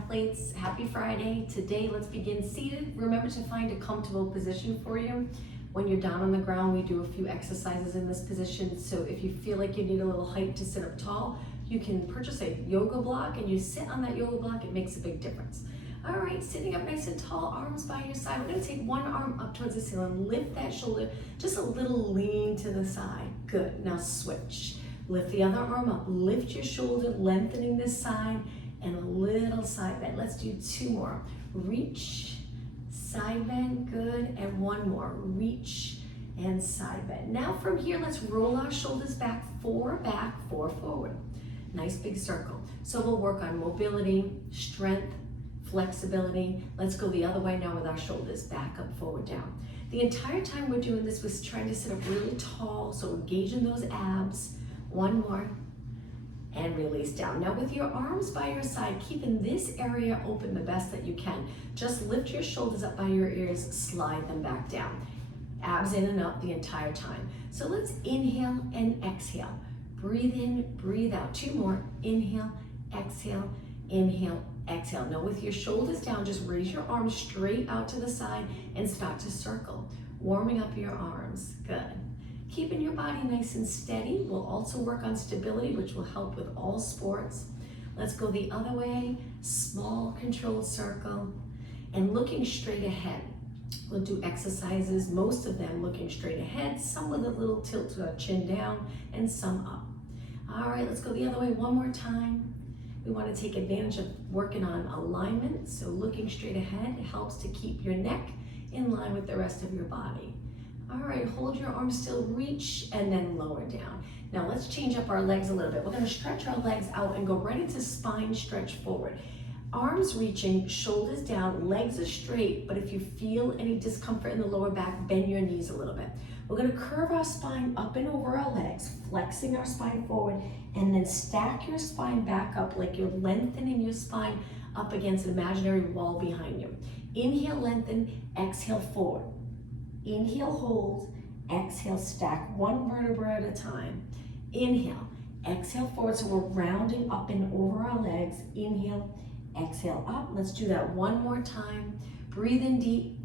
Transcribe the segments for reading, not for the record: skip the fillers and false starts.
athletes, happy Friday. Today, let's begin seated. Remember to find a comfortable position for you. When you're down on the ground, we do a few exercises in this position. So if you feel like you need a little height to sit up tall, you can purchase a yoga block and you sit on that yoga block. It makes a big difference. All right, sitting up nice and tall, arms by your side. We're gonna take one arm up towards the ceiling, lift that shoulder, just a little lean to the side. Good, now switch. Lift the other arm up, lift your shoulder, lengthening this side, and a little side bend. Let's do two more. Reach, side bend, good, and one more. Reach and side bend. Now from here, let's roll our shoulders back, four forward. Nice big circle. So we'll work on mobility, strength, flexibility. Let's go the other way now with our shoulders back, up, forward, down. The entire time we're doing this, we're trying to sit up really tall, so engaging those abs. One more, and release down. Now with your arms by your side, keeping this area open the best that you can. Just lift your shoulders up by your ears, slide them back down. Abs in and up the entire time. So let's inhale and exhale. Breathe in, breathe out. Two more. Inhale, exhale, inhale, exhale. Now with your shoulders down, just raise your arms straight out to the side and start to circle. Warming up your arms. Good. Keeping your body nice and steady. We'll also work on stability, which will help with all sports. Let's go the other way. Small controlled circle. And looking straight ahead. We'll do exercises, most of them looking straight ahead, some with a little tilt to our chin down, and some up. All right, let's go the other way one more time. We want to take advantage of working on alignment, so looking straight ahead helps to keep your neck in line with the rest of your body. All right, hold your arms still, reach, and then lower down. Now let's change up our legs a little bit. We're going to stretch our legs out and go right into spine stretch forward. Arms reaching, shoulders down, legs are straight, but if you feel any discomfort in the lower back, bend your knees a little bit. We're gonna curve our spine up and over our legs, flexing our spine forward, and then stack your spine back up like you're lengthening your spine up against an imaginary wall behind you. Inhale, lengthen, exhale, forward. Inhale, hold, exhale, stack one vertebra at a time. Inhale, exhale, forward, so we're rounding up and over our legs. Inhale, exhale up. Let's do that one more time. Breathe in deep.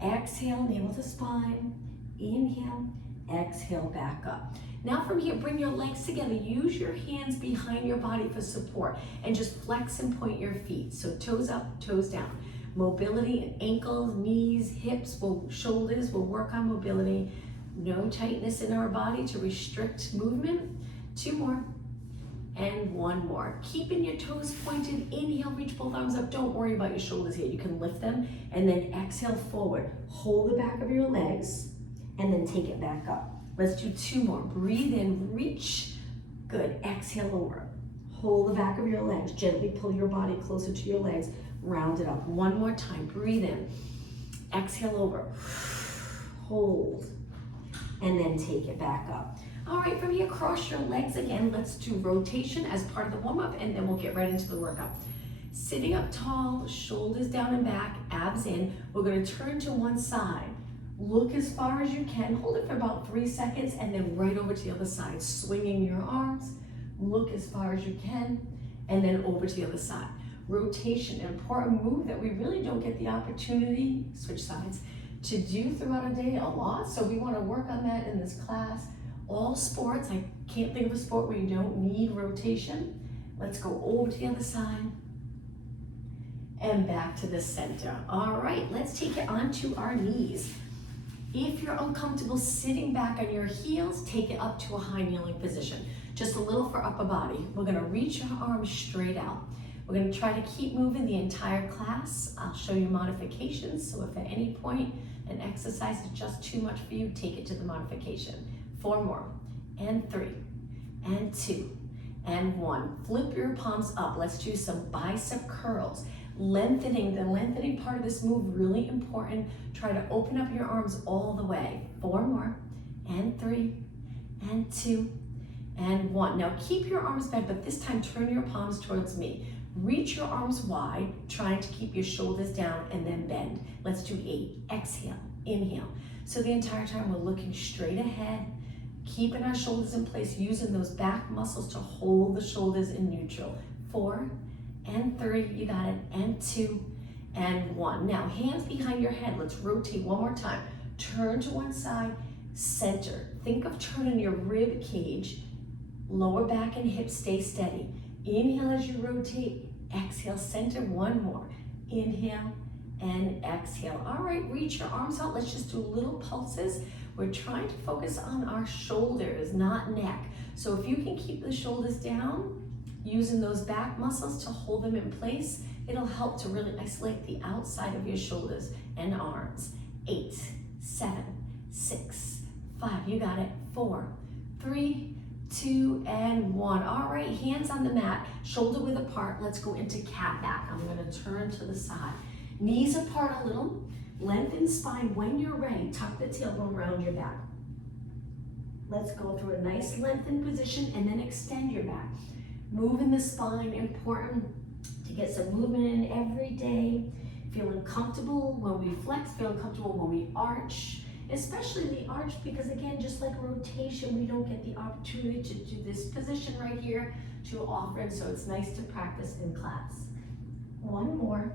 Exhale, navel to spine. Inhale, exhale, back up. Now from here, bring your legs together. Use your hands behind your body for support and just flex and point your feet. So toes up, toes down. Mobility in ankles, knees, hips, shoulders. We'll work on mobility. No tightness in our body to restrict movement. Two more. And one more. Keeping your toes pointed. Inhale, reach both arms up. Don't worry about your shoulders here. You can lift them and then exhale forward. Hold the back of your legs and then take it back up. Let's do two more. Breathe in, reach. Good. Exhale over. Hold the back of your legs. Gently pull your body closer to your legs. Round it up. One more time. Breathe in. Exhale over. Hold. And then take it back up. All right, from here, cross your legs again. Let's do rotation as part of the warm-up, and then we'll get right into the workout. Sitting up tall, shoulders down and back, abs in. We're gonna turn to one side. Look as far as you can. Hold it for about 3 seconds, and then right over to the other side. Swinging your arms. Look as far as you can, and then over to the other side. Rotation, an important move that we really don't get the opportunity, switch sides, to do throughout a day a lot. So we wanna work on that in this class. All sports, I can't think of a sport where you don't need rotation. Let's go over to the other side and back to the center. All right, let's take it onto our knees. If you're uncomfortable sitting back on your heels, take it up to a high kneeling position. Just a little for upper body. We're gonna reach our arms straight out. We're gonna try to keep moving the entire class. I'll show you modifications, so if at any point an exercise is just too much for you, take it to the modification. 4 more, and 3, and 2, and 1. Flip your palms up. Let's do some bicep curls. Lengthening, the lengthening part of this move, really important. Try to open up your arms all the way. 4 more, and 3, and 2, and 1. Now keep your arms bent, but this time turn your palms towards me. Reach your arms wide, trying to keep your shoulders down and then bend. Let's do 8. Exhale, inhale. So the entire time we're looking straight ahead, keeping our shoulders in place, using those back muscles to hold the shoulders in neutral. 4, and 3, you got it, and 2, and 1. Now, hands behind your head. Let's rotate one more time. Turn to one side, center. Think of turning your rib cage. Lower back and hips stay steady. Inhale as you rotate. Exhale, center. One more. Inhale and exhale. All right, reach your arms out. Let's just do little pulses. We're trying to focus on our shoulders, not neck. So if you can keep the shoulders down, using those back muscles to hold them in place, it'll help to really isolate the outside of your shoulders and arms. 8, 7, 6, 5, you got it. 4, 3, 2, and 1. All right, hands on the mat, shoulder width apart. Let's go into cat back. I'm gonna turn to the side. Knees apart a little, lengthen spine. When you're ready, tuck the tailbone around your back. Let's go through a nice lengthened position and then extend your back. Moving the spine, important to get some movement in every day. Feeling comfortable when we flex, feeling comfortable when we arch, especially the arch, because again, just like rotation, we don't get the opportunity to do this position right here too often, so it's nice to practice in class. One more.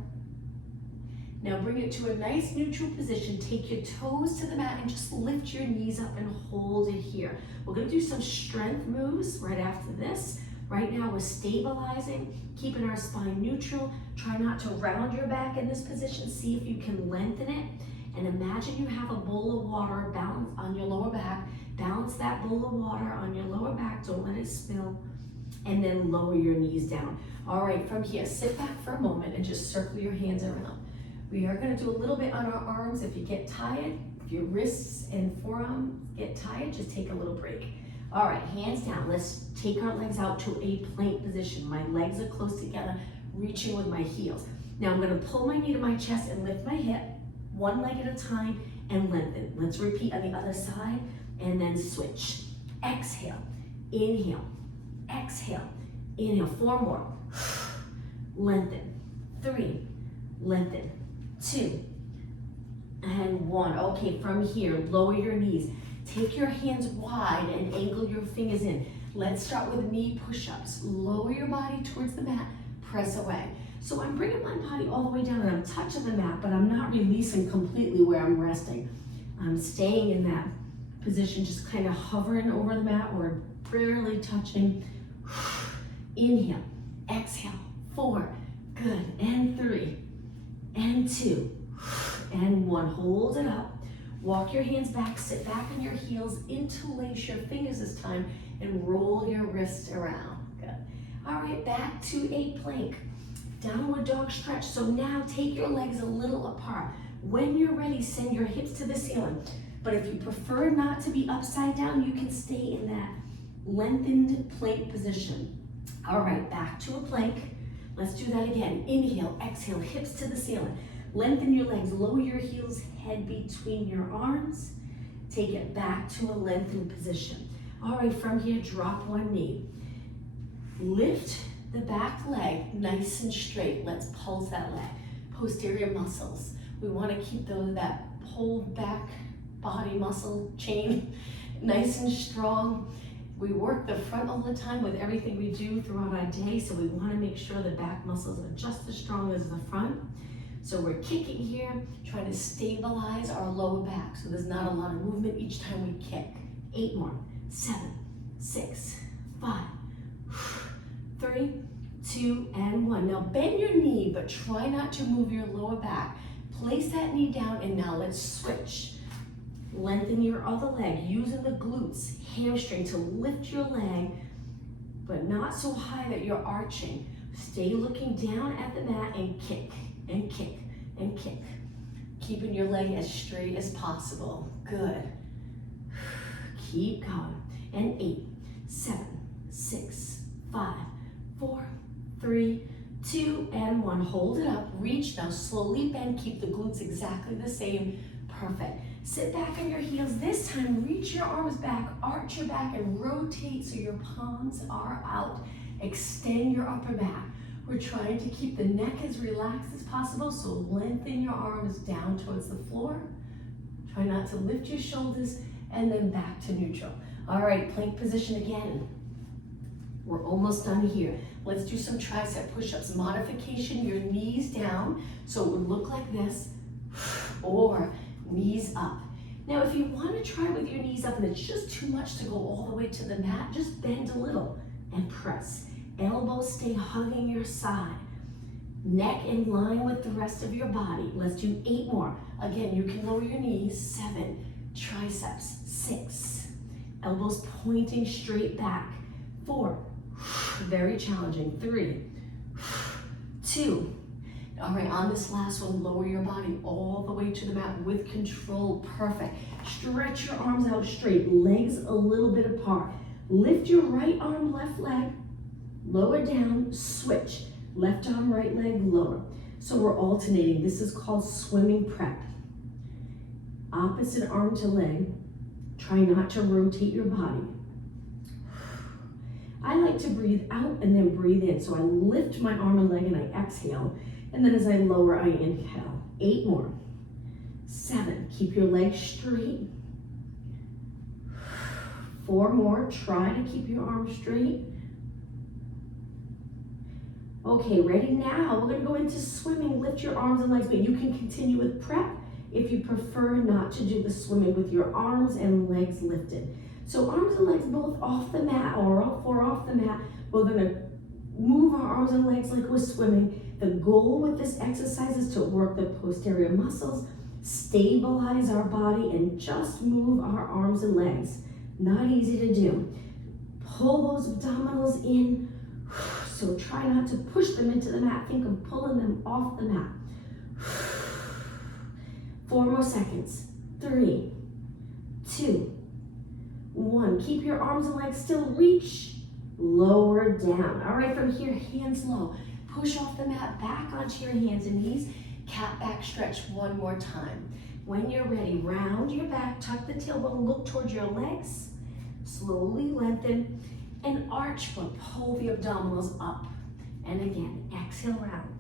Now bring it to a nice neutral position. Take your toes to the mat and just lift your knees up and hold it here. We're gonna do some strength moves right after this. Right now we're stabilizing, keeping our spine neutral. Try not to round your back in this position. See if you can lengthen it. And imagine you have a bowl of water balance on your lower back. Balance that bowl of water on your lower back. Don't let it spill. And then lower your knees down. All right, from here, sit back for a moment and just circle your hands around. We are gonna do a little bit on our arms. If you get tired, if your wrists and forearms get tired, just take a little break. All right, hands down. Let's take our legs out to a plank position. My legs are close together, reaching with my heels. Now I'm gonna pull my knee to my chest and lift my hip, one leg at a time, and lengthen. Let's repeat on the other side, and then switch. Exhale, inhale, exhale, inhale. 4 more. Lengthen. 3, lengthen. 2, and 1. Okay, from here, lower your knees. Take your hands wide and angle your fingers in. Let's start with knee push-ups. Lower your body towards the mat, press away. So I'm bringing my body all the way down and I'm touching the mat, but I'm not releasing completely where I'm resting. I'm staying in that position, just kind of hovering over the mat or barely touching. Inhale, exhale. 4, good, and 3, and 2, and 1. Hold it up. Walk your hands back, sit back on your heels, interlace your fingers this time, and roll your wrists around. Good. All right, back to a plank. Downward dog stretch. So now take your legs a little apart. When you're ready, send your hips to the ceiling. But if you prefer not to be upside down, you can stay in that lengthened plank position. All right, back to a plank. Let's do that again. Inhale, exhale, hips to the ceiling. Lengthen your legs, lower your heels, head between your arms. Take it back to a lengthened position. All right, from here, drop one knee. Lift the back leg nice and straight. Let's pulse that leg. Posterior muscles. We want to keep that whole back body muscle chain nice and strong. We work the front all the time with everything we do throughout our day, so we want to make sure the back muscles are just as strong as the front. So we're kicking here, trying to stabilize our lower back so there's not a lot of movement each time we kick. 8 more. 7, 6, 5, 3, 2, and 1. Now bend your knee, but try not to move your lower back. Place that knee down, and now let's switch. Lengthen your other leg, using the glutes, hamstring to lift your leg, but not so high that you're arching. Stay looking down at the mat and kick, and kick, and kick. Keeping your leg as straight as possible. Good. Keep going. And 8, 7, 6, 5, 4, 3, 2, and 1. Hold it up, reach. Now slowly bend, keep the glutes exactly the same. Perfect. Sit back on your heels. This time, reach your arms back, arch your back, and rotate so your palms are out. Extend your upper back. We're trying to keep the neck as relaxed as possible, so lengthen your arms down towards the floor. Try not to lift your shoulders, and then back to neutral. All right, plank position again. We're almost done here. Let's do some tricep push-ups. Modification, your knees down, so it would look like this, or knees up. Now, if you want to try with your knees up and it's just too much to go all the way to the mat, just bend a little and press. Elbows stay hugging your side. Neck in line with the rest of your body. Let's do 8 more. Again, you can lower your knees. 7, triceps. 6, elbows pointing straight back. 4, very challenging. 3, 2. All right, on this last one, lower your body all the way to the mat with control. Perfect. Stretch your arms out straight, legs a little bit apart. Lift your right arm, left leg, lower down, switch. Left arm, right leg, lower. So we're alternating. This is called swimming prep. Opposite arm to leg. Try not to rotate your body. I like to breathe out and then breathe in. So I lift my arm and leg and I exhale. And then as I lower, I inhale. 8 more. 7, keep your legs straight. 4 more, try to keep your arms straight. Okay, ready now, we're gonna go into swimming. Lift your arms and legs, but you can continue with prep if you prefer not to do the swimming with your arms and legs lifted. So arms and legs both off the mat, or all 4 off the mat. We're gonna move our arms and legs like we're swimming. The goal with this exercise is to work the posterior muscles, stabilize our body, and just move our arms and legs. Not easy to do. Pull those abdominals in. So try not to push them into the mat. Think of pulling them off the mat. 4 more seconds. 3, 2, 1. Keep your arms and legs still. Reach. Lower down. All right, from here, hands low. Push off the mat, back onto your hands and knees. Cat back stretch one more time. When you're ready, round your back, tuck the tailbone, look towards your legs. Slowly lengthen and arch, but pull the abdominals up. And again, exhale round.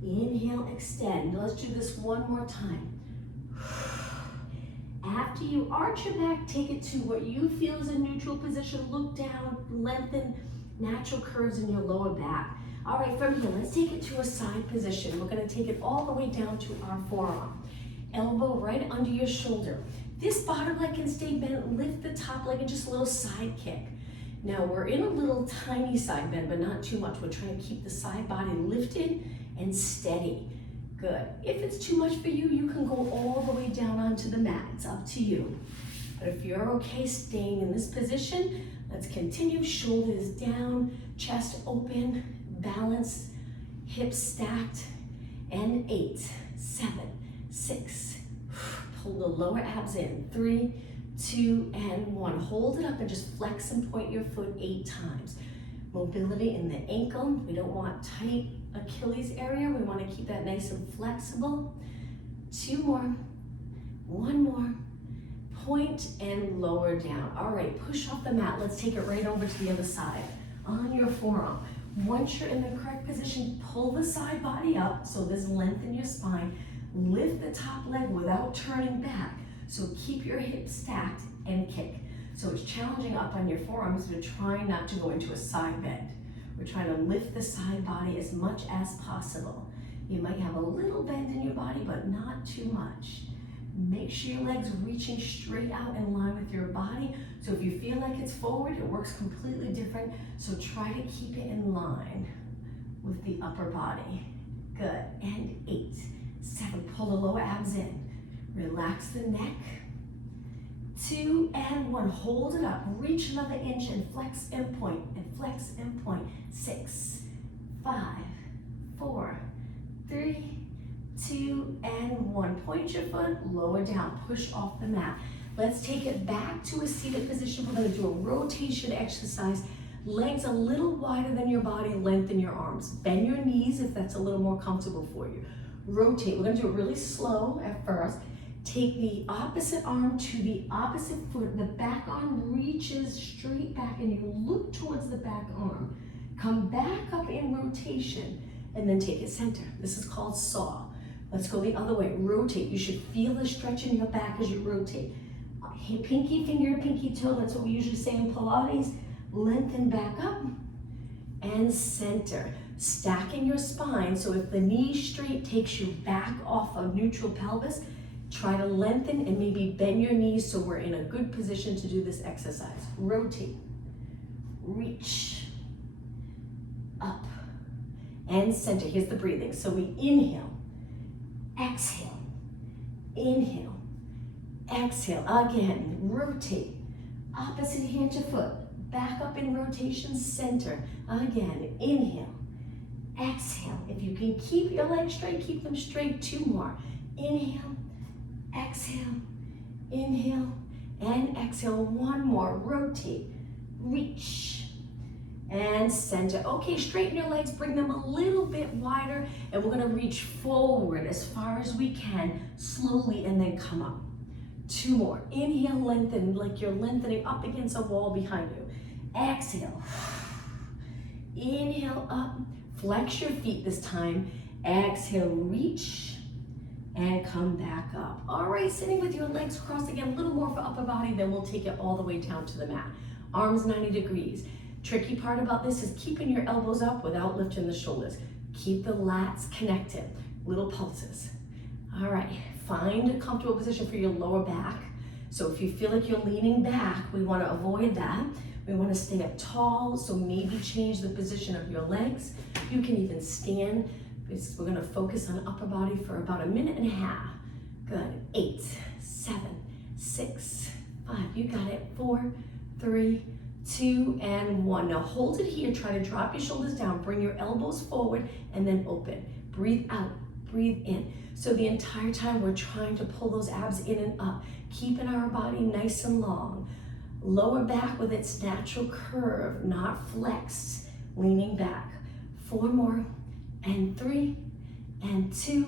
Inhale, extend. Let's do this one more time. After you arch your back, take it to what you feel is a neutral position. Look down, lengthen natural curves in your lower back. All right, from here, let's take it to a side position. We're gonna take it all the way down to our forearm. Elbow right under your shoulder. This bottom leg can stay bent. Lift the top leg and just a little side kick. Now we're in a little tiny side bend, but not too much. We're trying to keep the side body lifted and steady. Good. If it's too much for you, you can go all the way down onto the mat. It's up to you. But if you're okay staying in this position, let's continue. Shoulders down, chest open, balance, hips stacked, and 8, 7, 6. Pull the lower abs in. 3, 2, and 1. Hold it up and just flex and point your foot 8 times. Mobility in the ankle. We don't want tight Achilles area. We want to keep that nice and flexible. 2 more. 1 more. Point and lower down. All right, push off the mat. Let's take it right over to the other side. On your forearm. Once you're in the correct position, pull the side body up so there's length in your spine. Lift the top leg without turning back. So keep your hips stacked and kick. So it's challenging up on your forearms. We're trying not to go into a side bend. We're trying to lift the side body as much as possible. You might have a little bend in your body, but not too much. Make sure your legs are reaching straight out in line with your body. So if you feel like it's forward, it works completely different. So try to keep it in line with the upper body. Good. And 8, 7. Pull the lower abs in. Relax the neck. 2 and 1. Hold it up. Reach another inch and flex and point. And flex and point. 6, 5, 4, 3, 2, and 1. Point your foot, lower down, push off the mat. Let's take it back to a seated position. We're gonna do a rotation exercise. Legs a little wider than your body, lengthen your arms. Bend your knees if that's a little more comfortable for you. Rotate, we're gonna do it really slow at first. Take the opposite arm to the opposite foot. The back arm reaches straight back and you look towards the back arm. Come back up in rotation and then take it center. This is called saw. Let's go the other way. Rotate. You should feel the stretch in your back as you rotate. Pinky finger, pinky toe. That's what we usually say in Pilates. lengthen back up, and center. Stacking your spine, so if the knee straight takes you back off of neutral pelvis, try to lengthen and maybe bend your knees so we're in a good position to do this exercise. Rotate, reach, up, and center. Here's the breathing. So we inhale, exhale, inhale, exhale. Again, rotate, opposite hand to foot, back up in rotation, center. Again, inhale, exhale. If you can keep your legs straight, keep them straight. 2 more. Inhale, exhale, inhale, and exhale. 1 more. Rotate, reach, and center. Okay, straighten your legs, bring them a little bit wider, and we're gonna reach forward as far as we can, slowly, and then come up. 2 more. Inhale, lengthen, like you're lengthening up against a wall behind you. Exhale. Inhale up, flex your feet this time. Exhale, reach, and come back up. All right, sitting with your legs crossed again, a little more for upper body, then we'll take it all the way down to the mat. Arms 90 degrees. Tricky part about this is keeping your elbows up without lifting the shoulders. Keep the lats connected, little pulses. All right, find a comfortable position for your lower back. So if you feel like you're leaning back, we wanna avoid that. We wanna stay up tall, so maybe change the position of your legs. You can even stand. We're gonna focus on upper body for about 1.5 minutes. Good, 8, 7, 6, 5, you got it. 4, 3, 2, and 1. Now hold it here, try to drop your shoulders down, bring your elbows forward, and then open. Breathe out, breathe in. So the entire time we're trying to pull those abs in and up, keeping our body nice and long. Lower back with its natural curve, not flexed, leaning back. 4 more, and 3, and 2,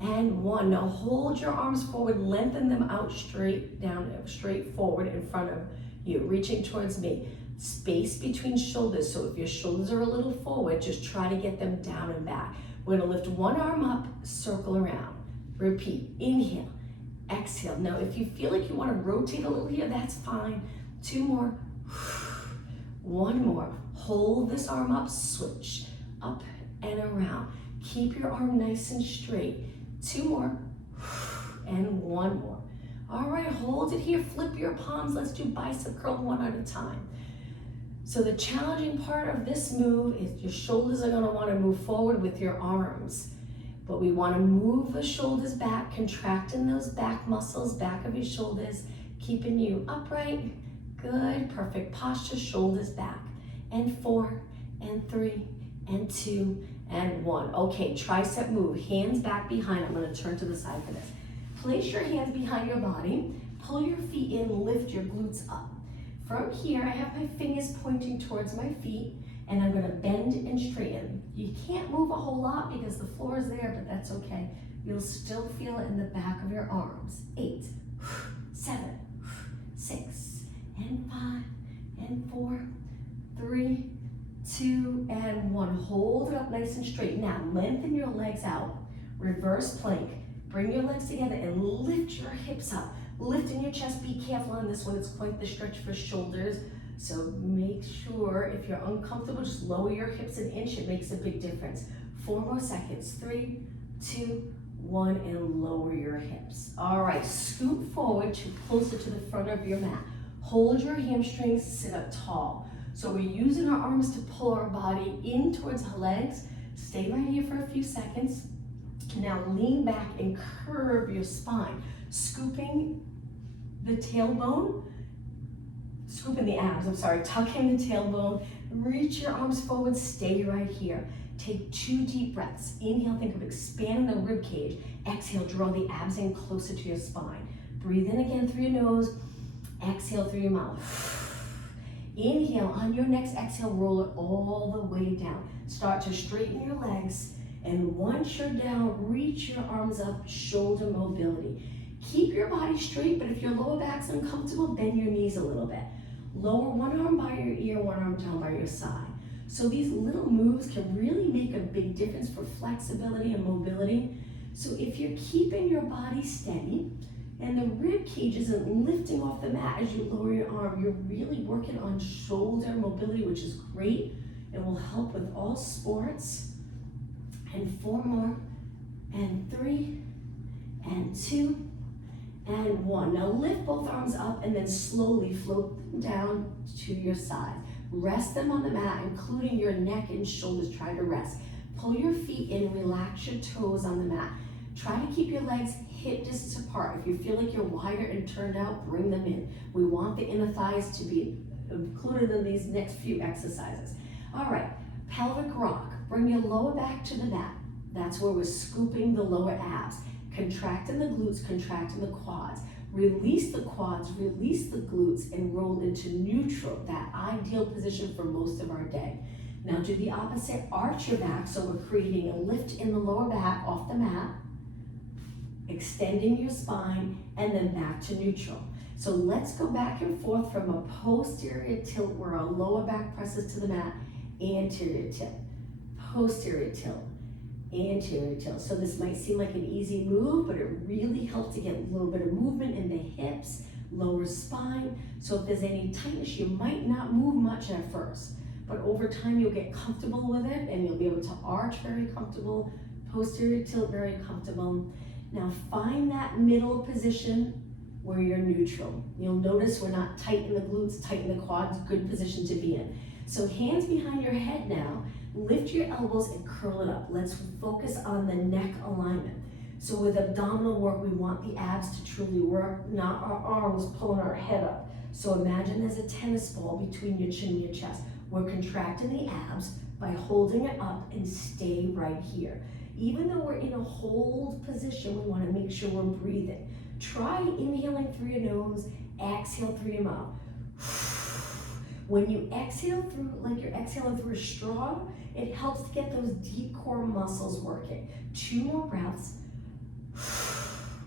and 1. Now hold your arms forward, lengthen them out straight down, straight forward in front of you, reaching towards me. Space between shoulders, so if your shoulders are a little forward, just try to get them down and back. We're gonna lift one arm up, circle around. Repeat, inhale, exhale. Now if you feel like you wanna rotate a little here, that's fine. 2 more, 1 more. Hold this arm up, switch, up and around. Keep your arm nice and straight. 2 more, and 1 more. All right, hold it here, flip your palms. Let's do bicep curl 1 at a time. So the challenging part of this move is your shoulders are gonna wanna move forward with your arms, but we wanna move the shoulders back, contracting those back muscles, back of your shoulders, keeping you upright. Good, perfect posture, shoulders back. And 4, and 3, and 2, and 1. Okay, tricep move, hands back behind. I'm gonna turn to the side for this. Place your hands behind your body, pull your feet in, lift your glutes up. From here, I have my fingers pointing towards my feet, and I'm gonna bend and straighten. You can't move a whole lot because the floor is there, but that's okay. You'll still feel it in the back of your arms. 8, 7, 6, and 5, and 4, 3, 2, and 1. Hold it up nice and straight. Now, lengthen your legs out. Reverse plank. Bring your legs together and lift your hips up. Lifting your chest, be careful on this one. It's quite the stretch for shoulders. So make sure if you're uncomfortable, just lower your hips 1 inch. It makes a big difference. 4 more seconds. 3, 2, 1, and lower your hips. All right, scoot forward to closer to the front of your mat. Hold your hamstrings, sit up tall. So we're using our arms to pull our body in towards our legs. Stay right here for a few seconds. Now lean back and curve your spine, scooping the tailbone, scooping the abs, I'm sorry, tuck in the tailbone, reach your arms forward, stay right here. Take 2 deep breaths. Inhale, think of expanding the rib cage. Exhale, draw the abs in closer to your spine. Breathe in again through your nose, exhale through your mouth. Inhale, on your next exhale, roll it all the way down. Start to straighten your legs. And once you're down, reach your arms up, shoulder mobility. Keep your body straight, but if your lower back's uncomfortable, bend your knees a little bit. Lower one arm by your ear, one arm down by your side. So these little moves can really make a big difference for flexibility and mobility. So if you're keeping your body steady, And the rib cage isn't lifting off the mat as you lower your arm. You're really working on shoulder mobility, which is great and will help with all sports. And 4 more, and 3, and 2, and 1. Now lift both arms up and then slowly float them down to your side. Rest them on the mat, including your neck and shoulders. Try to rest. Pull your feet in, relax your toes on the mat. Try to keep your legs hip distance apart. If you feel like you're wider and turned out, bring them in. We want the inner thighs to be included in these next few exercises. All right, pelvic rock. Bring your lower back to the mat. That's where we're scooping the lower abs. Contracting the glutes, contracting the quads. Release the quads, release the glutes, and roll into neutral, that ideal position for most of our day. Now do the opposite, arch your back, so we're creating a lift in the lower back off the mat, extending your spine, and then back to neutral. So let's go back and forth from a posterior tilt where our lower back presses to the mat, anterior tilt, posterior tilt, anterior tilt. So this might seem like an easy move, but it really helps to get a little bit of movement in the hips, lower spine. So if there's any tightness, you might not move much at first, but over time you'll get comfortable with it and you'll be able to arch very comfortable, posterior tilt very comfortable. Now find that middle position where you're neutral. You'll notice we're not tight in the glutes, tight in the quads, good position to be in. So hands behind your head now, lift your elbows and curl it up. Let's focus on the neck alignment. So with abdominal work, we want the abs to truly work, not our arms pulling our head up. So imagine there's a tennis ball between your chin and your chest. We're contracting the abs by holding it up and stay right here. Even though we're in a hold position, we want to make sure we're breathing. Try inhaling through your nose, exhale through your mouth. When you exhale through, like you're exhaling through a straw, it helps to get those deep core muscles working. 2 more breaths.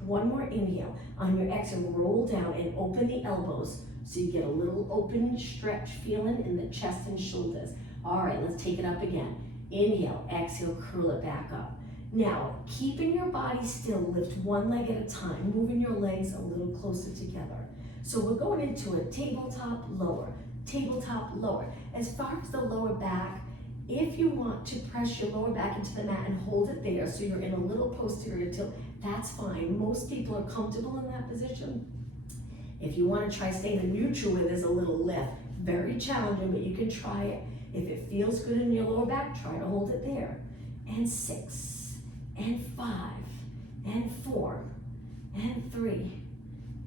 1 more inhale. On your exhale, roll down and open the elbows so you get a little open stretch feeling in the chest and shoulders. All right, let's take it up again. Inhale, exhale, curl it back up. Now, keeping your body still, lift 1 leg at a time, moving your legs a little closer together. So we're going into a tabletop lower, tabletop lower. As far as the lower back, if you want to press your lower back into the mat and hold it there so you're in a little posterior tilt, that's fine. Most people are comfortable in that position. If you want to try staying in neutral where there's a little lift, very challenging, but you can try it. If it feels good in your lower back, try to hold it there. And 6, and 5, and 4, and 3,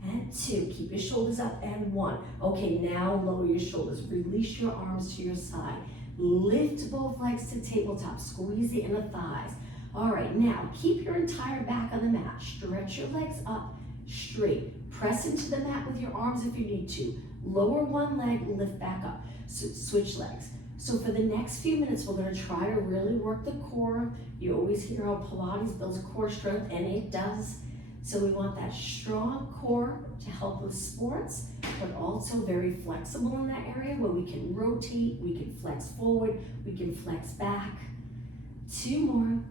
and 2. Keep your shoulders up, and 1. Okay, now lower your shoulders. Release your arms to your side. Lift both legs to tabletop. Squeeze the inner thighs. All right, now keep your entire back on the mat. Stretch your legs up straight. Press into the mat with your arms if you need to. Lower 1 leg, lift back up. So switch legs. So for the next few minutes, we're going to try to really work the core. You always hear how Pilates builds core strength, and it does. So we want that strong core to help with sports, but also very flexible in that area where we can rotate, we can flex forward, we can flex back. 2 more.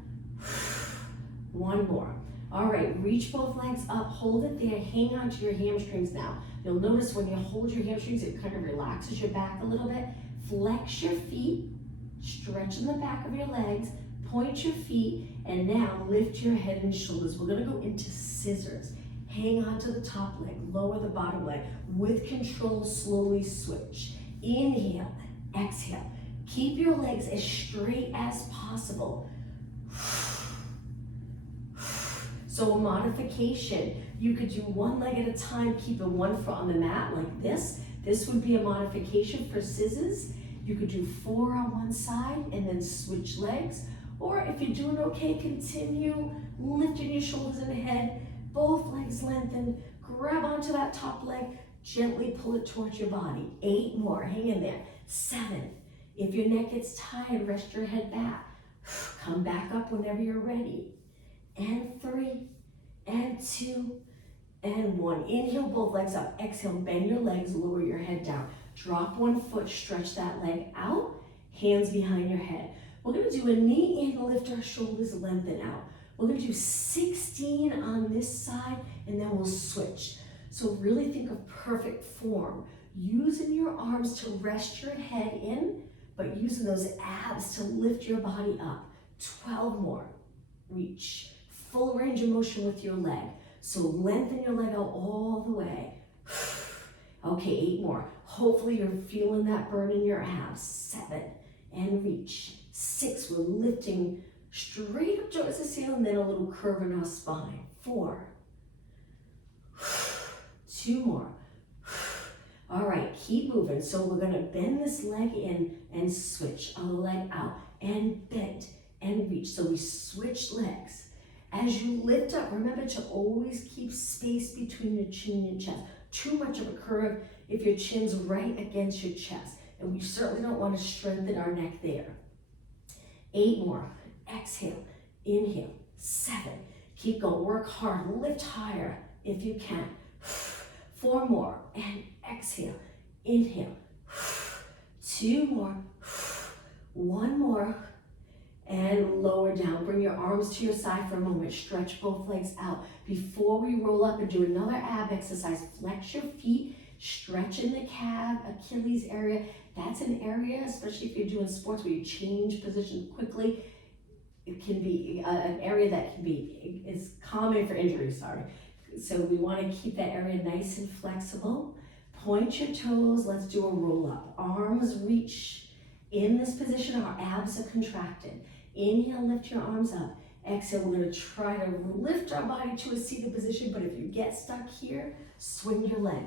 1 more. All right, reach both legs up, hold it there, hang on to your hamstrings now. You'll notice when you hold your hamstrings, it kind of relaxes your back a little bit. Flex your feet, stretching the back of your legs, point your feet, and now lift your head and shoulders. We're gonna go into scissors. Hang on to the top leg, lower the bottom leg. With control, slowly switch. Inhale, exhale. Keep your legs as straight as possible. So a modification, you could do 1 leg at a time, keeping 1 foot on the mat like this. This would be a modification for scissors. You could do 4 on one side and then switch legs. Or if you're doing okay, continue lifting your shoulders and head, both legs lengthened, grab onto that top leg, gently pull it towards your body. 8 more, hang in there. 7, if your neck gets tired, rest your head back. Come back up whenever you're ready. And 3, and 2, and 1. Inhale, both legs up. Exhale, bend your legs, lower your head down. Drop 1 foot, stretch that leg out, hands behind your head. We're gonna do a knee and lift our shoulders, lengthen out. We're gonna do 16 on this side, and then we'll switch. So really think of perfect form. Using your arms to rest your head in, but using those abs to lift your body up. 12 more. Reach. Full range of motion with your leg. So lengthen your leg out all the way. Okay, 8 more. Hopefully you're feeling that burn in your abs. 7, and reach. 6, we're lifting straight up towards the ceiling, then a little curve in our spine. 4. 2 more. All right, keep moving. So we're gonna bend this leg in and switch. A leg out and bend and reach. So we switch legs. As you lift up, remember to always keep space between your chin and your chest. Too much of a curve if your chin's right against your chest. And we certainly don't want to strengthen our neck there. 8 more. Exhale, inhale. 7. Keep going, work hard, lift higher if you can. 4 more, and exhale, inhale. 2 more, 1 more, and lower down. Bring your arms to your side for a moment. Stretch both legs out. Before we roll up and do another ab exercise, flex your feet, stretch in the calf, Achilles area. That's an area, especially if you're doing sports where you change position quickly. It can be an area that is common for injuries, sorry. So we want to keep that area nice and flexible. Point your toes, let's do a roll up. Arms reach. In this position, our abs are contracted. Inhale, lift your arms up. Exhale, we're gonna try to lift our body to a seated position, but if you get stuck here, swing your leg.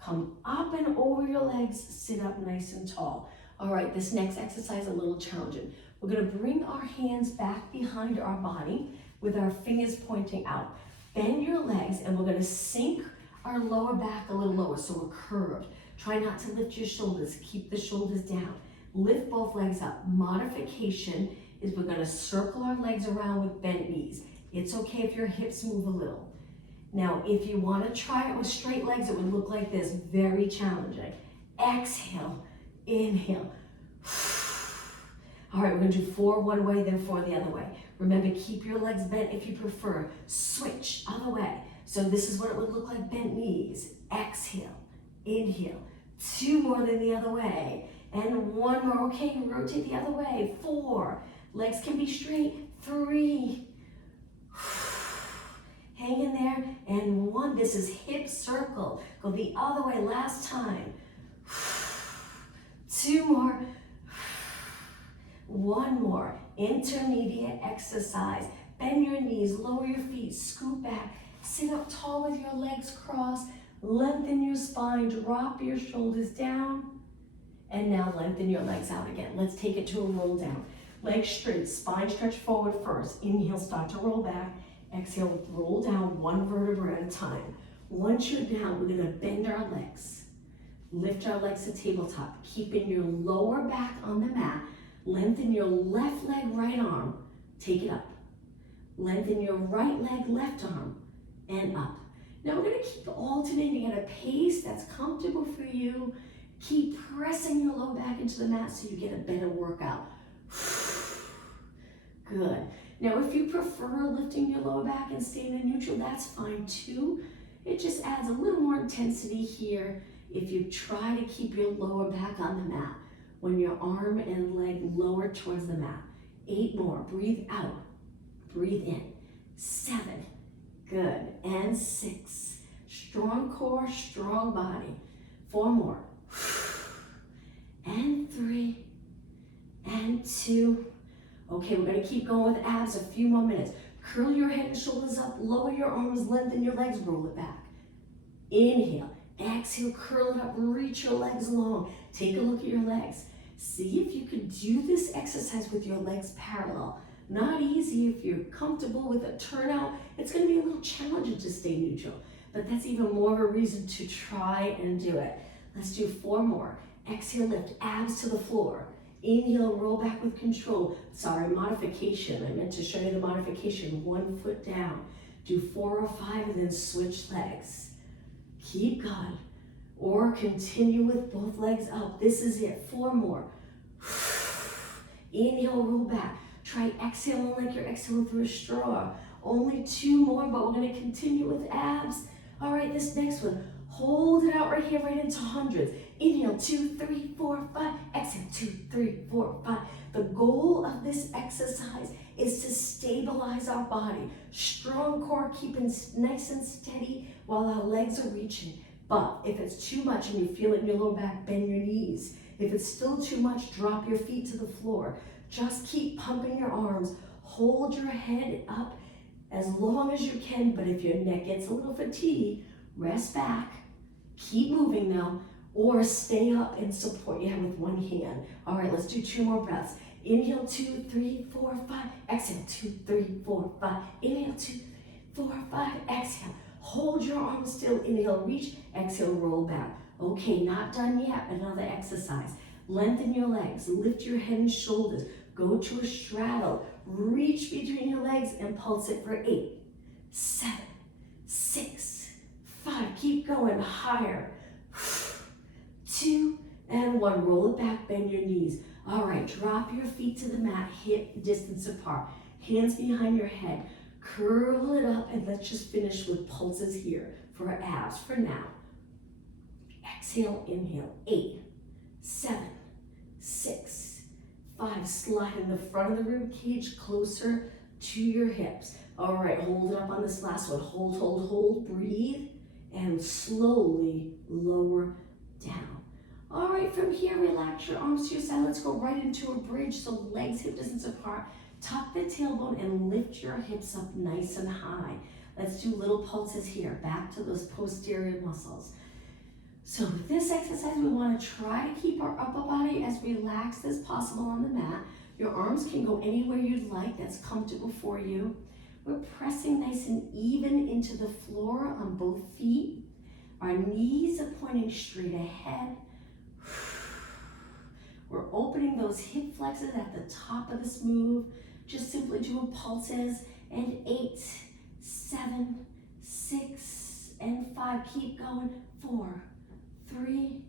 Come up and over your legs, sit up nice and tall. All right, this next exercise is a little challenging. We're gonna bring our hands back behind our body with our fingers pointing out. Bend your legs and we're gonna sink our lower back a little lower so we're curved. Try not to lift your shoulders, keep the shoulders down. Lift both legs up. Modification is we're gonna circle our legs around with bent knees. It's okay if your hips move a little. Now, if you wanna try it with straight legs, it would look like this, very challenging. Exhale, inhale. All right, we're gonna do 4 one way, then 4 the other way. Remember, keep your legs bent if you prefer. Switch, other way. So this is what it would look like, bent knees. Exhale, inhale. 2 more than the other way. And 1 more, okay, rotate the other way. 4, legs can be straight. 3, hang in there. And 1, this is hip circle. Go the other way, last time. 2 more. 1 more, intermediate exercise. Bend your knees, lower your feet, scoot back. Sit up tall with your legs crossed. Lengthen your spine, drop your shoulders down. And now lengthen your legs out again. Let's take it to a roll down. Legs straight, spine stretch forward first. Inhale, start to roll back. Exhale, roll down 1 vertebra at a time. Once you're down, we're gonna bend our legs. Lift our legs to tabletop, keeping your lower back on the mat. Lengthen your left leg, right arm. Take it up. Lengthen your right leg, left arm, and up. Now we're gonna keep alternating at a pace that's comfortable for you. Keep pressing your low back into the mat so you get a better workout. Good. Now if you prefer lifting your lower back and staying in neutral, that's fine too. It just adds a little more intensity here if you try to keep your lower back on the mat when your arm and leg lower towards the mat. 8 more, breathe out, breathe in. 7, good, and 6. Strong core, strong body. 4 more. And 3, and 2. Okay, we're gonna keep going with abs a few more minutes. Curl your head and shoulders up, lower your arms, lengthen your legs, roll it back. Inhale, exhale, curl it up, reach your legs long. Take a look at your legs. See if you can do this exercise with your legs parallel. Not easy if you're comfortable with a turnout. It's gonna be a little challenging to stay neutral, but that's even more of a reason to try and do it. Let's do 4 more. Exhale, lift, abs to the floor. Inhale, roll back with control. Sorry, modification. I meant to show you the modification. 1 foot down. Do 4 or 5 and then switch legs. Keep going. Or continue with both legs up. This is it. 4 more. Inhale, roll back. Try exhaling like you're exhaling through a straw. Only 2 more, but we're gonna continue with abs. All right, this next one, hold it out right here, right into hundreds. Inhale, 2, 3, 4, 5. Exhale, 2, 3, 4, 5. The goal of this exercise is to stabilize our body. Strong core, keeping nice and steady while our legs are reaching. But if it's too much and you feel it in your lower back, bend your knees. If it's still too much, drop your feet to the floor. Just keep pumping your arms. Hold your head up as long as you can, but if your neck gets a little fatigued, rest back. Keep moving though, or stay up and support your head with one hand. All right, let's do 2 more breaths. Inhale, 2, 3, 4, 5. Exhale, 2, 3, 4, 5. Inhale, 2, 4, 5. Exhale. Hold your arms still. Inhale, reach. Exhale, roll back. Okay, not done yet. Another exercise. Lengthen your legs. Lift your head and shoulders. Go to a straddle. Reach between your legs and pulse it for 8, 7, 6, 5. Keep going higher. 2 and 1. Roll it back. Bend your knees. All right, drop your feet to the mat, hip distance apart. Hands behind your head. Curl it up, and let's just finish with pulses here for our abs for now. Exhale, inhale. 8, 7, 6, 5. Slide in the front of the rib cage closer to your hips. All right, hold it up on this last one. Hold, hold, hold. Breathe, and slowly lower down. All right, from here, relax your arms to your side. Let's go right into a bridge. So legs hip distance apart. Tuck the tailbone and lift your hips up nice and high. Let's do little pulses here, back to those posterior muscles. So this exercise, we want to try to keep our upper body as relaxed as possible on the mat. Your arms can go anywhere you'd like that's comfortable for you. We're pressing nice and even into the floor on both feet. Our knees are pointing straight ahead. We're opening those hip flexors at the top of this move. Just simply doing pulses. And 8, 7, 6, and 5. Keep going. 4, 3,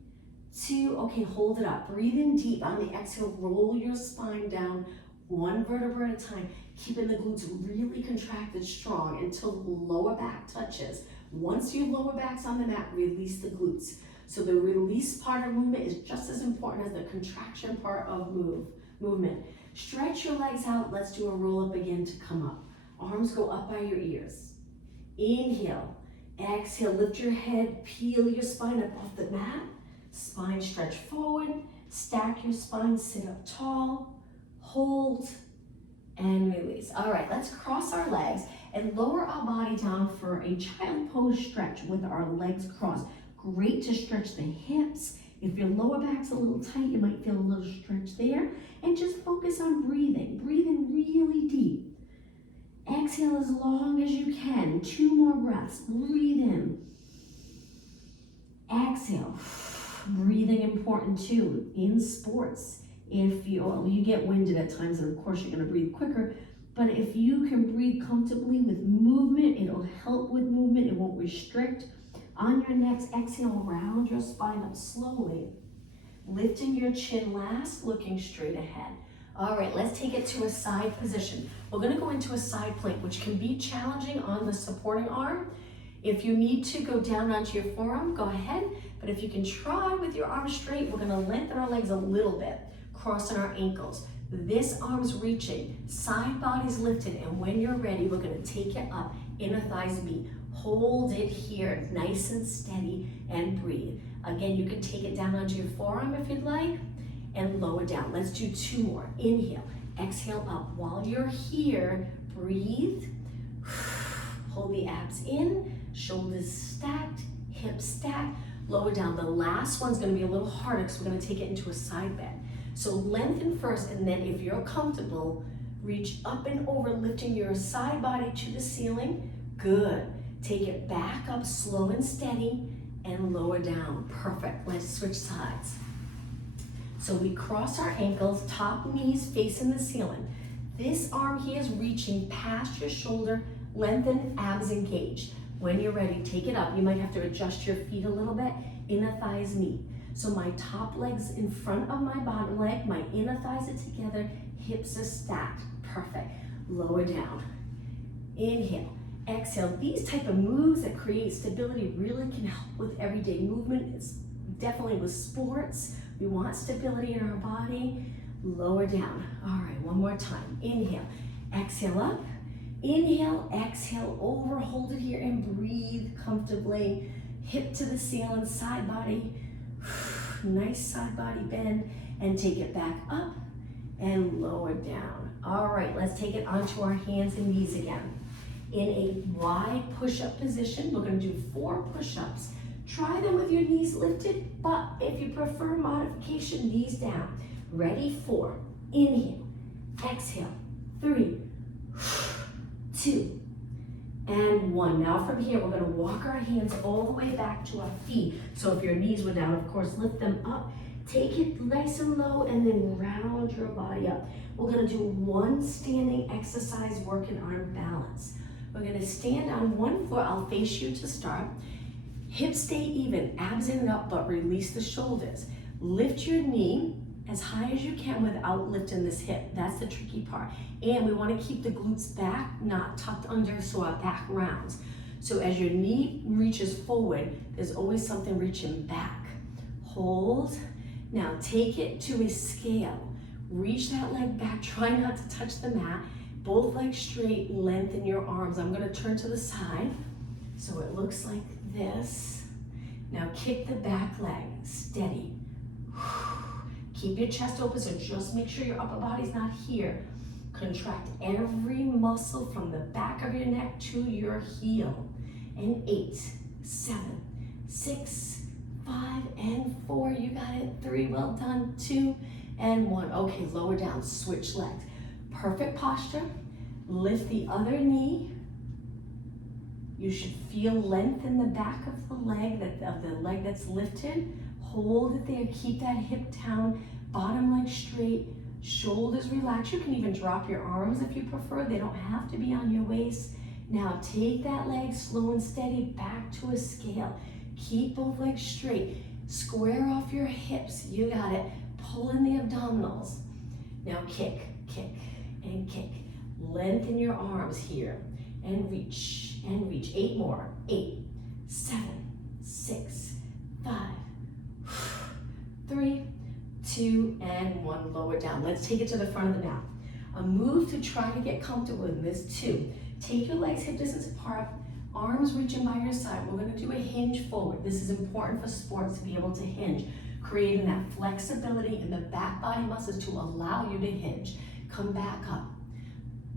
2. Okay, hold it up. Breathe in deep. On the exhale, roll your spine down 1 vertebra at a time. Keeping the glutes really contracted strong until the lower back touches. Once your lower back's on the mat, release the glutes. So the release part of movement is just as important as the contraction part of movement. Stretch your legs out. Let's do a roll up again to come up. Arms go up by your ears. Inhale. Exhale, lift your head, peel your spine up off the mat. Spine stretch forward. Stack your spine, sit up tall. Hold and release. All right, let's cross our legs and lower our body down for a child pose stretch with our legs crossed. Great to stretch the hips. If your lower back's a little tight, you might feel a little stretch there. And just focus on breathing. Breathing really deep. Exhale as long as you can. 2 more breaths. Breathe in. Exhale. Breathing important too. In sports, if you get winded at times, and of course you're going to breathe quicker, but if you can breathe comfortably with movement, it'll help with movement. It won't restrict. On your next exhale, round your spine up slowly. Lifting your chin last, looking straight ahead. All right, let's take it to a side position. We're gonna go into a side plank, which can be challenging on the supporting arm. If you need to go down onto your forearm, go ahead. But if you can try with your arms straight, we're gonna lengthen our legs a little bit, crossing our ankles. This arm's reaching, side body's lifted, and when you're ready, we're gonna take it up, inner thighs meet. Hold it here, nice and steady, and breathe. Again, you can take it down onto your forearm if you'd like, and lower down. Let's do 2 more. Inhale, exhale up. While you're here, breathe. Hold the abs in, shoulders stacked, hips stacked. Lower down. The last one's gonna be a little harder because we're gonna take it into a side bend. So lengthen first, and then if you're comfortable, reach up and over, lifting your side body to the ceiling. Good. Take it back up, slow and steady, and lower down. Perfect. Let's switch sides. So we cross our ankles, top knees facing the ceiling. This arm here is reaching past your shoulder, lengthen, abs engaged. When you're ready, take it up. You might have to adjust your feet a little bit. Inner thighs meet. So my top leg's in front of my bottom leg, my inner thighs are together, hips are stacked. perfect. Lower down. Inhale, exhale. These type of moves that create stability really can help with everyday movement. It's definitely with sports. We want stability in our body. Lower down. All right, one more time. Inhale, exhale up. Inhale, exhale over, hold it here and breathe comfortably. Hip to the ceiling, side body. Nice side body bend, and take it back up and lower down. All right, let's take it onto our hands and knees again. In a wide push-up position, we're gonna do 4 push-ups. Try them with your knees lifted, but if you prefer modification, knees down. Ready? 4, inhale, exhale, 3, 2, and 1. Now from here, we're gonna walk our hands all the way back to our feet. So if your knees were down, of course, lift them up. Take it nice and low and then round your body up. We're gonna do 1 standing exercise working arm balance. We're gonna stand on 1 foot. I'll face you to start. Hips stay even, abs in and up, but release the shoulders. Lift your knee as high as you can without lifting this hip. That's the tricky part. And we want to keep the glutes back, not tucked under, so our back rounds. So as your knee reaches forward, there's always something reaching back. Hold. Now take it to a scale. Reach that leg back. Try not to touch the mat. Both legs straight, lengthen your arms. I'm going to turn to the side. So it looks like this. Now kick the back leg. Steady. Keep your chest open, so just make sure your upper body's not here. Contract every muscle from the back of your neck to your heel. And 8, 7, 6, 5, and 4. You got it. 3, well done. 2, and 1. Okay, lower down, switch legs. Perfect posture. Lift the other knee. You should feel length in the back of the leg, that's lifted. Hold it there, keep that hip down, bottom leg straight, shoulders relaxed. You can even drop your arms if you prefer. They don't have to be on your waist. Now take that leg slow and steady back to a scale. Keep both legs straight. Square off your hips. You got it. Pull in the abdominals. Now kick, kick, and kick. Lengthen your arms here and reach, and reach. 8 more. 8, 7, 6, 5, 3, 2, and 1. Lower down. Let's take it to the front of the mat. A move to try to get comfortable in this 2. Take your legs hip distance apart, arms reaching by your side. We're gonna do a hinge forward. This is important for sports to be able to hinge, creating that flexibility in the back body muscles to allow you to hinge. Come back up.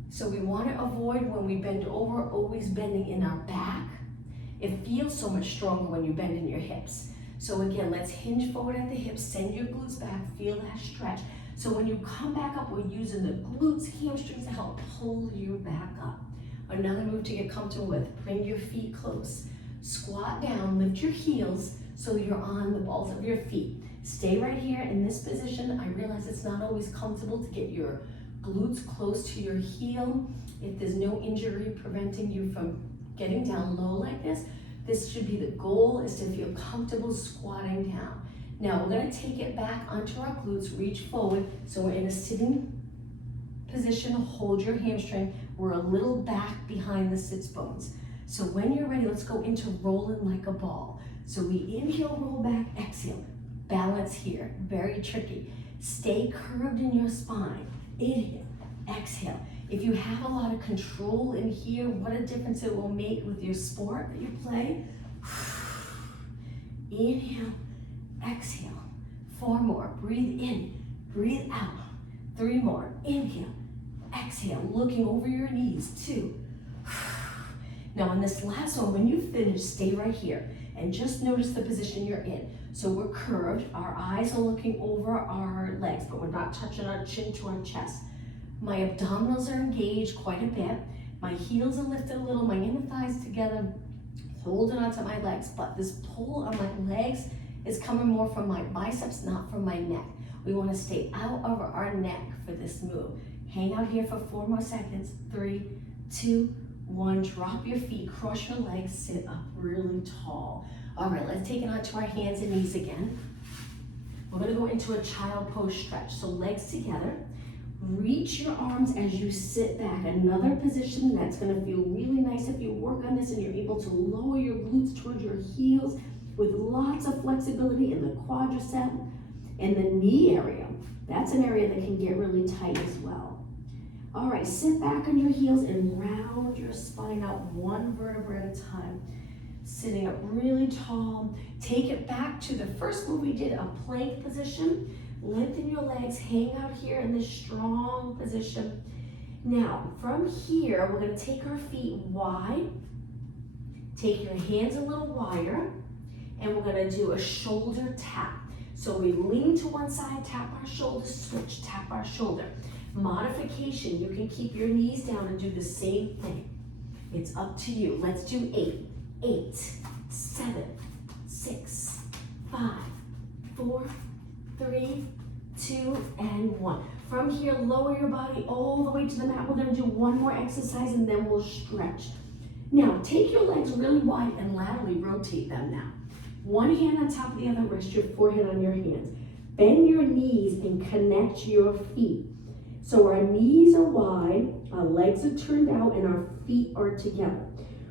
So we wanna avoid when we bend over, always bending in our back. It feels so much stronger when you bend in your hips. So again, let's hinge forward at the hips, send your glutes back, feel that stretch. So when you come back up, we're using the glutes, hamstrings to help pull you back up. Another move to get comfortable with, bring your feet close. Squat down, lift your heels so you're on the balls of your feet. Stay right here in this position. I realize it's not always comfortable to get your glutes close to your heel. If there's no injury preventing you from getting down low like this, this should be the goal, is to feel comfortable squatting down. Now we're gonna take it back onto our glutes, reach forward. So we're in a sitting position, hold your hamstring. We're a little back behind the sits bones. So when you're ready, let's go into rolling like a ball. So we inhale, roll back, exhale. Balance here, very tricky. Stay curved in your spine. Inhale, exhale. If you have a lot of control in here, what a difference it will make with your sport that you play. Inhale, exhale. 4 more, breathe in, breathe out. 3 more, inhale, exhale, looking over your knees. 2. Now on this last one, when you finish, stay right here and just notice the position you're in. So we're curved, our eyes are looking over our legs, but we're not touching our chin to our chest. My abdominals are engaged quite a bit. My heels are lifted a little, my inner thighs together, holding onto my legs, but this pull on my legs is coming more from my biceps, not from my neck. We want to stay out of our neck for this move. Hang out here for 4 more seconds. 3, 2, 1. Drop your feet, cross your legs, sit up really tall. All right, let's take it onto our hands and knees again. We're gonna go into a child pose stretch. So legs together. Reach your arms as you sit back. Another position that's gonna feel really nice if you work on this and you're able to lower your glutes towards your heels with lots of flexibility in the quadricep and the knee area. That's an area that can get really tight as well. All right, sit back on your heels and round your spine out one vertebra at a time. Sitting up really tall. Take it back to the first move we did, a plank position. Lengthen your legs, hang out here in this strong position. Now, from here, we're gonna take our feet wide, take your hands a little wider, and we're gonna do a shoulder tap. So we lean to one side, tap our shoulder, switch, tap our shoulder. Modification, you can keep your knees down and do the same thing. It's up to you. Let's do 8, 7, 6, 5, 4, 3, 2, and 1. From here, lower your body all the way to the mat. We're gonna do one more exercise and then we'll stretch. Now, take your legs really wide and laterally rotate them now. One hand on top of the other, rest your forehead on your hands. Bend your knees and connect your feet. So our knees are wide, our legs are turned out, and our feet are together.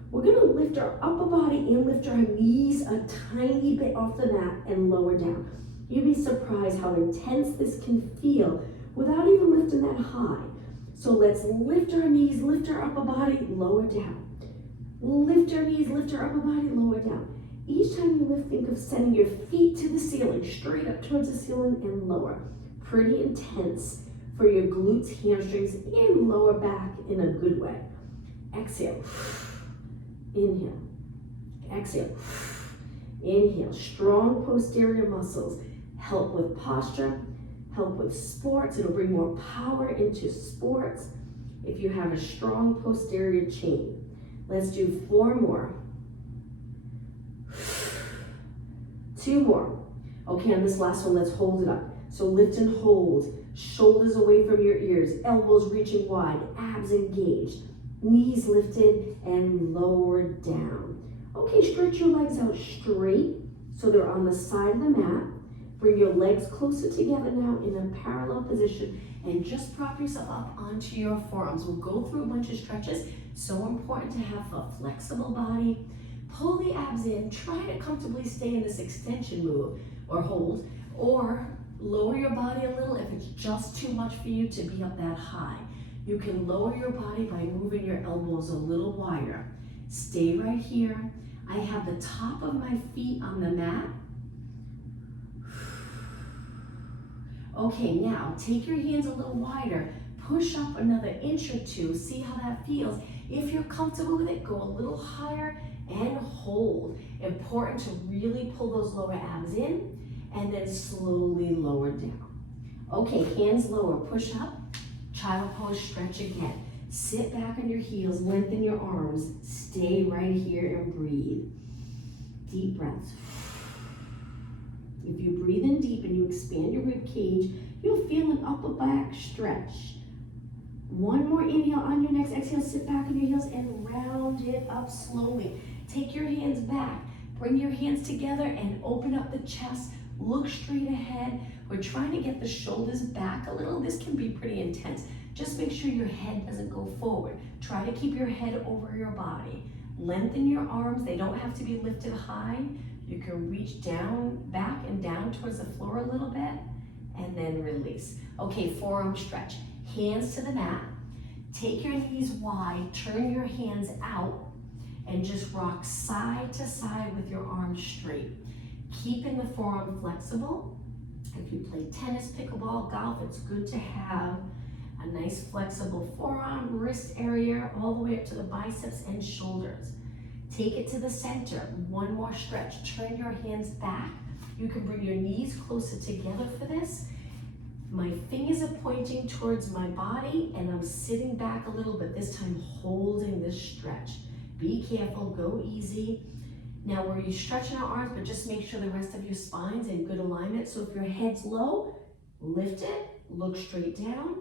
We're gonna lift our upper body and lift our knees a tiny bit off the mat and lower down. You'd be surprised how intense this can feel without even lifting that high. So let's lift our knees, lift our upper body, lower down. Lift our knees, lift our upper body, lower down. Each time you lift, think of sending your feet to the ceiling, straight up towards the ceiling and lower. Pretty intense for your glutes, hamstrings, and lower back in a good way. Exhale. Inhale. Exhale. Inhale. Strong posterior muscles help with posture, help with sports. It'll bring more power into sports if you have a strong posterior chain. Let's do 4 more. 2 more. Okay, on this last one, let's hold it up. So lift and hold. Shoulders away from your ears, elbows reaching wide, abs engaged, knees lifted and lowered down. Okay, stretch your legs out straight so they're on the side of the mat. Bring your legs closer together now in a parallel position and just prop yourself up onto your forearms. We'll go through a bunch of stretches. So important to have a flexible body. Pull the abs in, try to comfortably stay in this extension move or hold, or lower your body a little if it's just too much for you to be up that high. You can lower your body by moving your elbows a little wider. Stay right here. I have the top of my feet on the mat. Okay, now take your hands a little wider. Push up another inch or 2. See how that feels. If you're comfortable with it, go a little higher and hold. Important to really pull those lower abs in and then slowly lower down. Okay, hands lower, push up, child pose, stretch again. Sit back on your heels, lengthen your arms, stay right here and breathe. Deep breaths. If you breathe in deep and you expand your rib cage, you'll feel an upper back stretch. One more inhale on your next exhale, sit back on your heels and round it up slowly. Take your hands back, bring your hands together and open up the chest. Look straight ahead. We're trying to get the shoulders back a little. This can be pretty intense. Just make sure your head doesn't go forward. Try to keep your head over your body. Lengthen your arms. They don't have to be lifted high. You can reach down, back and down towards the floor a little bit and then release. Okay, forearm stretch. Hands to the mat. Take your knees wide, turn your hands out and just rock side to side with your arms straight. Keeping the forearm flexible. If you play tennis, pickleball, golf, it's good to have a nice flexible forearm, wrist area, all the way up to the biceps and shoulders. Take it to the center. One more stretch. Turn your hands back. You can bring your knees closer together for this. My fingers are pointing towards my body and I'm sitting back a little bit, this time holding this stretch. Be careful, go easy. Now we're stretching our arms, but just make sure the rest of your spine's in good alignment. So if your head's low, lift it, look straight down,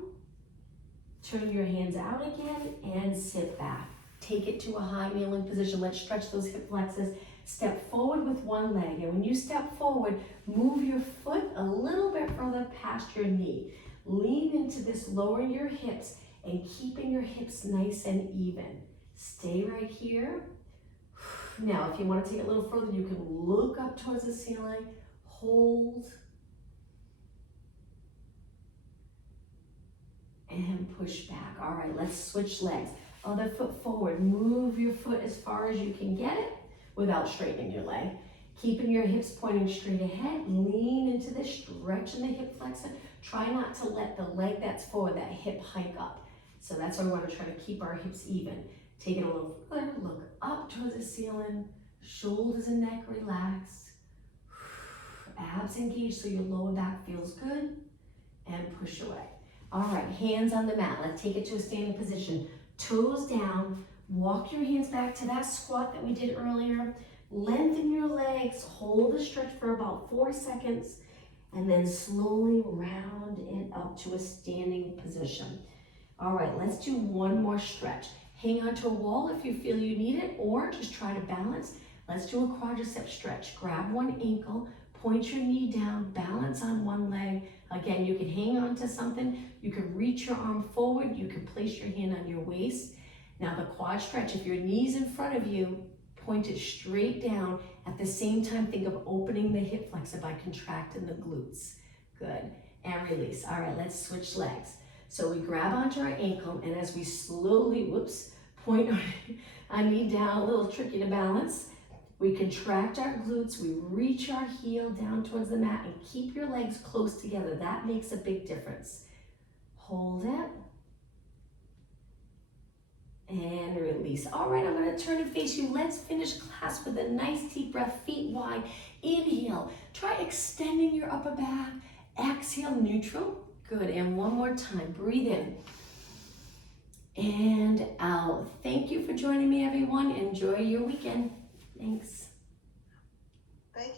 turn your hands out again and sit back. Take it to a high kneeling position. Let's stretch those hip flexors. Step forward with one leg. And when you step forward, move your foot a little bit further past your knee. Lean into this, lowering your hips and keeping your hips nice and even. Stay right here. Now, if you want to take it a little further, you can look up towards the ceiling, hold, and push back. All right, let's switch legs. Other foot forward. Move your foot as far as you can get it without straightening your leg. Keeping your hips pointing straight ahead. Lean into this, stretching the hip flexor. Try not to let the leg that's forward, that hip hike up. So that's why we want to try to keep our hips even. Take it a little further, look up towards the ceiling. Shoulders and neck relaxed. Abs engaged so your lower back feels good. And push away. All right, hands on the mat. Let's take it to a standing position. Toes down. Walk your hands back to that squat that we did earlier. Lengthen your legs. Hold the stretch for about 4 seconds. And then slowly round it up to a standing position. All right, let's do one more stretch. Hang onto a wall if you feel you need it, or just try to balance. Let's do a quadricep stretch. Grab one ankle, point your knee down, balance on one leg. Again, you can hang on to something. You can reach your arm forward. You can place your hand on your waist. Now the quad stretch, if your knee's in front of you, point it straight down. At the same time, think of opening the hip flexor by contracting the glutes. Good, and release. All right, let's switch legs. So we grab onto our ankle, and as we slowly, point our knee down, a little tricky to balance. We contract our glutes, we reach our heel down towards the mat, and keep your legs close together. That makes a big difference. Hold it. And release. All right, I'm gonna turn and face you. Let's finish class with a nice deep breath, feet wide. Inhale, try extending your upper back. Exhale, neutral. Good, and one more time, breathe in and out. Thank you for joining me, everyone. Enjoy your weekend. Thanks.